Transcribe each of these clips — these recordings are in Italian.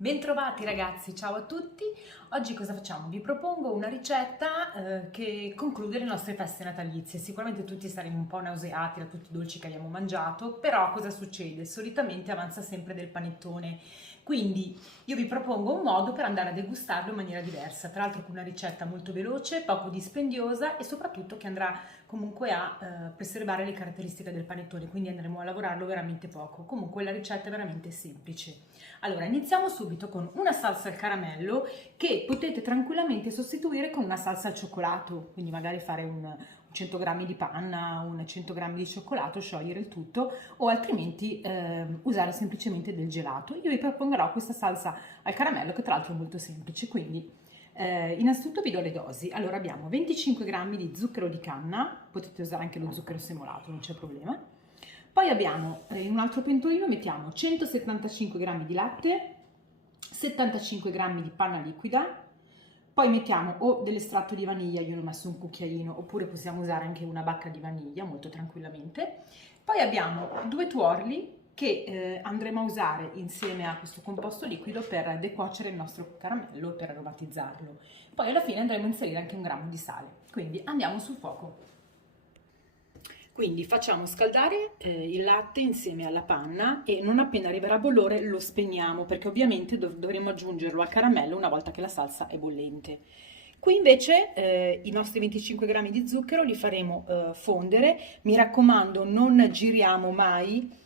Bentrovati ragazzi, ciao a tutti. Oggi cosa facciamo? Vi propongo una ricetta che conclude le nostre feste natalizie. Sicuramente tutti saremo un po' nauseati da tutti i dolci che abbiamo mangiato, però cosa succede? Solitamente avanza sempre del panettone. Quindi io vi propongo un modo per andare a degustarlo in maniera diversa, tra l'altro con una ricetta molto veloce, poco dispendiosa e soprattutto che andrà comunque a preservare le caratteristiche del panettone, quindi andremo a lavorarlo veramente poco. Comunque la ricetta è veramente semplice. Allora, iniziamo subito con una salsa al caramello che potete tranquillamente sostituire con una salsa al cioccolato, quindi magari fare un 100 grammi di panna, un 100 grammi di cioccolato, sciogliere il tutto o altrimenti usare semplicemente del gelato. Io vi proporrò questa salsa al caramello che tra l'altro è molto semplice, quindi innanzitutto vi do le dosi. Allora abbiamo 25 grammi di zucchero di canna, potete usare anche lo zucchero semolato, non c'è problema. Poi abbiamo in un altro pentolino mettiamo 175 grammi di latte, 75 grammi di panna liquida, poi mettiamo o dell'estratto di vaniglia, io ne ho messo un cucchiaino, oppure possiamo usare anche una bacca di vaniglia molto tranquillamente. Poi abbiamo due tuorli che andremo a usare insieme a questo composto liquido per decuocere il nostro caramello, per aromatizzarlo. Poi alla fine andremo a inserire anche un grammo di sale. Quindi andiamo sul fuoco. Quindi facciamo scaldare il latte insieme alla panna e non appena arriverà a bollore lo spegniamo perché ovviamente dovremo aggiungerlo al caramello una volta che la salsa è bollente. Qui invece i nostri 25 grammi di zucchero li faremo fondere, mi raccomando non giriamo mai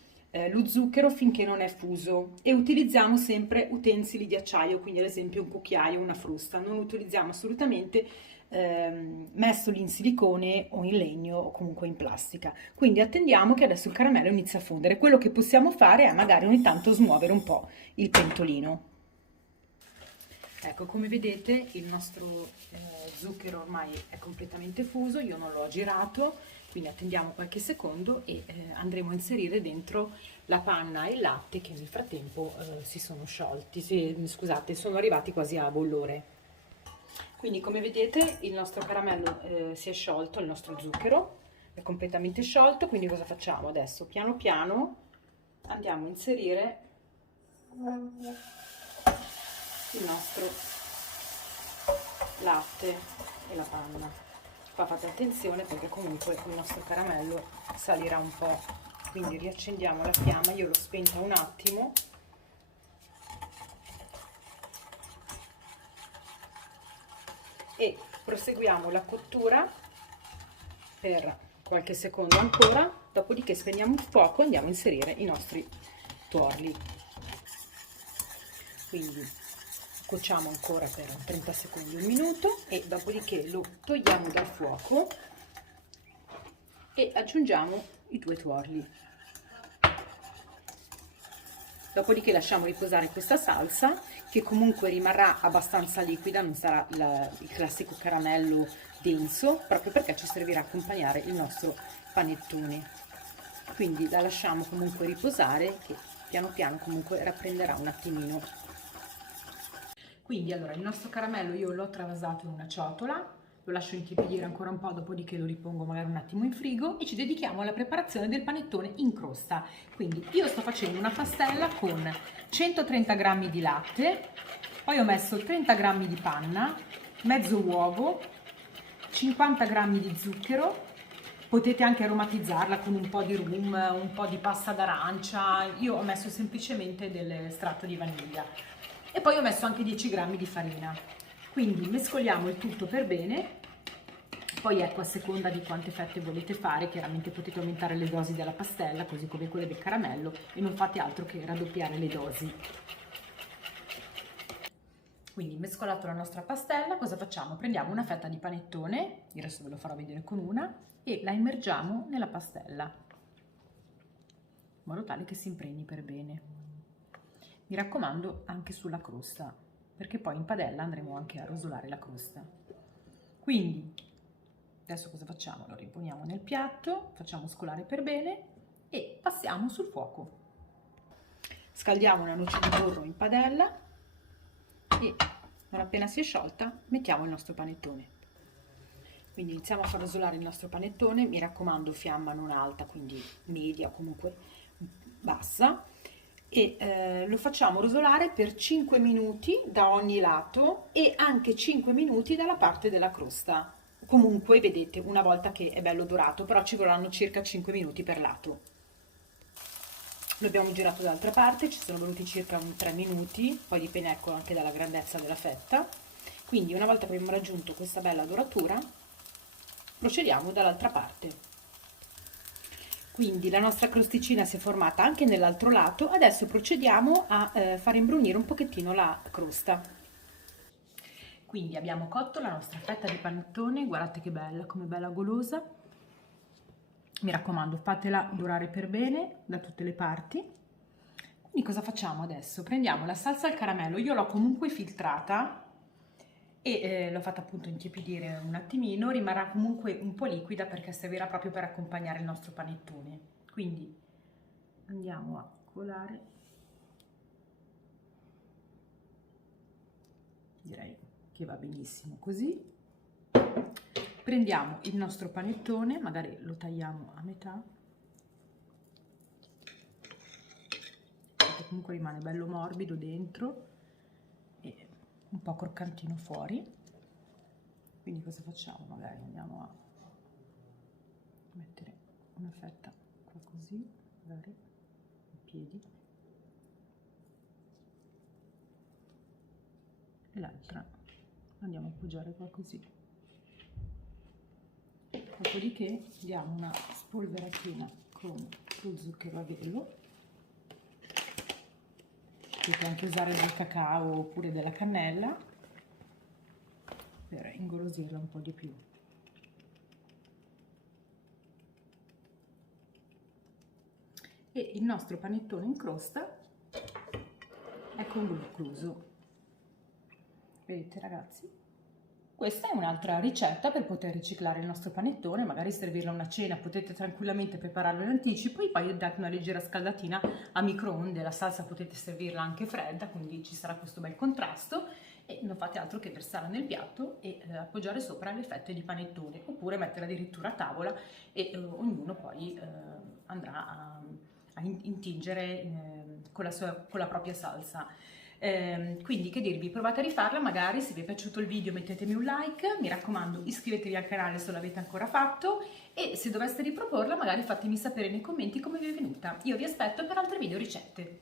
lo zucchero finché non è fuso e utilizziamo sempre utensili di acciaio, quindi ad esempio un cucchiaio, una frusta, non utilizziamo assolutamente mestoli in silicone o in legno o comunque in plastica. Quindi attendiamo che adesso il caramello inizi a fondere. Quello che possiamo fare è magari ogni tanto smuovere un po' il pentolino. Ecco, come vedete il nostro zucchero ormai è completamente fuso, io non l'ho girato, quindi attendiamo qualche secondo e andremo a inserire dentro la panna e il latte che nel frattempo si sono sciolti, scusate, sono arrivati quasi a bollore. Quindi come vedete il nostro caramello si è sciolto, il nostro zucchero è completamente sciolto, quindi cosa facciamo adesso? Piano piano andiamo a inserire il nostro latte e la panna. Qua fate attenzione perché comunque il nostro caramello salirà un po', quindi riaccendiamo la fiamma, io l'ho spenta un attimo. E proseguiamo la cottura per qualche secondo ancora, dopodiché spegniamo il fuoco e andiamo a inserire i nostri tuorli. Quindi cuociamo ancora per 30 secondi, un minuto e dopodiché lo togliamo dal fuoco e aggiungiamo i due tuorli. Dopodiché lasciamo riposare questa salsa che comunque rimarrà abbastanza liquida, non sarà il classico caramello denso, proprio perché ci servirà a accompagnare il nostro panettone. Quindi la lasciamo comunque riposare che piano piano comunque riprenderà un attimino. Quindi allora il nostro caramello io l'ho travasato in una ciotola, lo lascio intiepidire ancora un po', dopodiché lo ripongo magari un attimo in frigo e ci dedichiamo alla preparazione del panettone in crosta. Quindi io sto facendo una pastella con 130 grammi di latte, poi ho messo 30 grammi di panna, mezzo uovo, 50 grammi di zucchero, potete anche aromatizzarla con un po' di rum, un po' di pasta d'arancia, io ho messo semplicemente dell'estratto di vaniglia e poi ho messo anche 10 grammi di farina. Quindi mescoliamo il tutto per bene, poi ecco a seconda di quante fette volete fare, chiaramente potete aumentare le dosi della pastella, così come quelle del caramello, e non fate altro che raddoppiare le dosi. Quindi mescolato la nostra pastella, cosa facciamo? Prendiamo una fetta di panettone, il resto ve lo farò vedere con una, e la immergiamo nella pastella, in modo tale che si impregni per bene. Mi raccomando anche sulla crosta, perché poi in padella andremo anche a rosolare la crosta. Quindi adesso cosa facciamo? Lo riponiamo nel piatto, facciamo scolare per bene e passiamo sul fuoco. Scaldiamo una noce di burro in padella e non appena si è sciolta mettiamo il nostro panettone. Quindi iniziamo a far rosolare il nostro panettone, mi raccomando fiamma non alta, quindi media o comunque bassa. e lo facciamo rosolare per 5 minuti da ogni lato e anche 5 minuti dalla parte della crosta. Comunque, vedete, una volta che è bello dorato, però ci vorranno circa 5 minuti per lato. Lo abbiamo girato dall'altra parte, ci sono voluti circa 3 minuti, poi dipende ecco anche dalla grandezza della fetta. Quindi una volta che abbiamo raggiunto questa bella doratura, procediamo dall'altra parte. Quindi la nostra crosticina si è formata anche nell'altro lato, adesso procediamo a far imbrunire un pochettino la crosta. Quindi abbiamo cotto la nostra fetta di panettone, guardate che bella, come bella golosa. Mi raccomando, fatela dorare per bene da tutte le parti. Quindi cosa facciamo adesso? Prendiamo la salsa al caramello, io l'ho comunque filtrata e l'ho fatta appunto intiepidire un attimino, rimarrà comunque un po' liquida perché servirà proprio per accompagnare il nostro panettone. Quindi andiamo a colare, direi che va benissimo così. Prendiamo il nostro panettone, magari lo tagliamo a metà, perché comunque rimane bello morbido dentro e un po' croccantino fuori. Quindi cosa facciamo? Magari andiamo a mettere una fetta qua così, magari i piedi, e l'altra andiamo a appoggiare qua così. Dopodiché diamo una spolveratina con lo zucchero a velo, potete anche usare del cacao oppure della cannella per ingolosirla un po' di più. E il nostro panettone in crosta è concluso. Vedete ragazzi? Questa è un'altra ricetta per poter riciclare il nostro panettone, magari servirlo a una cena, potete tranquillamente prepararlo in anticipo e poi date una leggera scaldatina a microonde. La salsa potete servirla anche fredda, quindi ci sarà questo bel contrasto e non fate altro che versarla nel piatto e appoggiare sopra le fette di panettone, oppure metterla addirittura a tavola e ognuno poi andrà a intingere con la propria salsa. Quindi che dirvi, provate a rifarla, magari se vi è piaciuto il video mettetemi un like, mi raccomando iscrivetevi al canale se non l'avete ancora fatto e se doveste riproporla magari fatemi sapere nei commenti come vi è venuta. Io vi aspetto per altre video ricette.